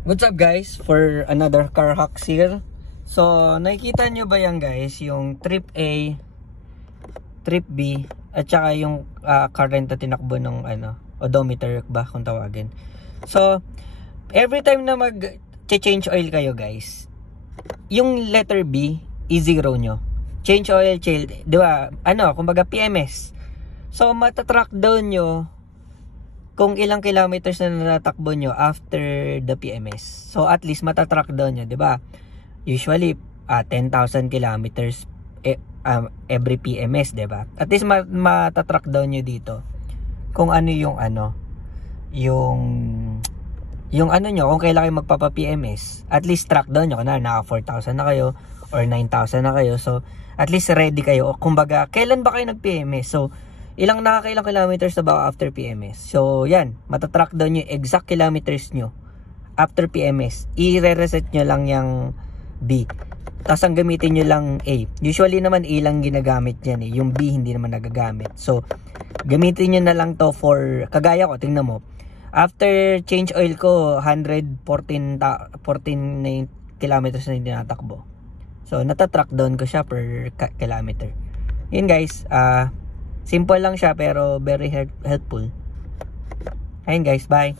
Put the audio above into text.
What's up guys, for another car hacks here. So nakikita nyo ba yan guys, yung trip A, trip B, at saka yung current na tinakbo ng odometer ba kung tawagin. So every time na mag-change oil kayo guys, yung letter B, i-zero nyo. Change oil, di ba? Kumbaga PMS. So matatrack down nyo kung ilang kilometers na natakbo nyo after the PMS. So at least matatrack down nyo, 'di ba? Usually 10,000 kilometers every PMS, 'di ba? At least matatrack down nyo dito kung ano yung nyo, kung kailan kayo magpapa-PMS. At least track down nyo, naka 4,000 na kayo or 9,000 na kayo. So at least ready kayo. Kumbaga, kailan ba kayo nag-PMS? So ilang kilometers na ba after PMS? So yan, matatrack down yung exact kilometers nyo after PMS. I-reset nyo lang yung B, tapos ang gamitin nyo lang A. Usually naman A lang ginagamit yan eh, yung B hindi naman nagagamit. So gamitin nyo na lang to for, kagaya ko, tingnan mo, after change oil ko 114 kilometers na hindi natakbo. So natatrack down ko siya per kilometer. Yun guys, simple lang siya pero very helpful. Ayun guys, bye.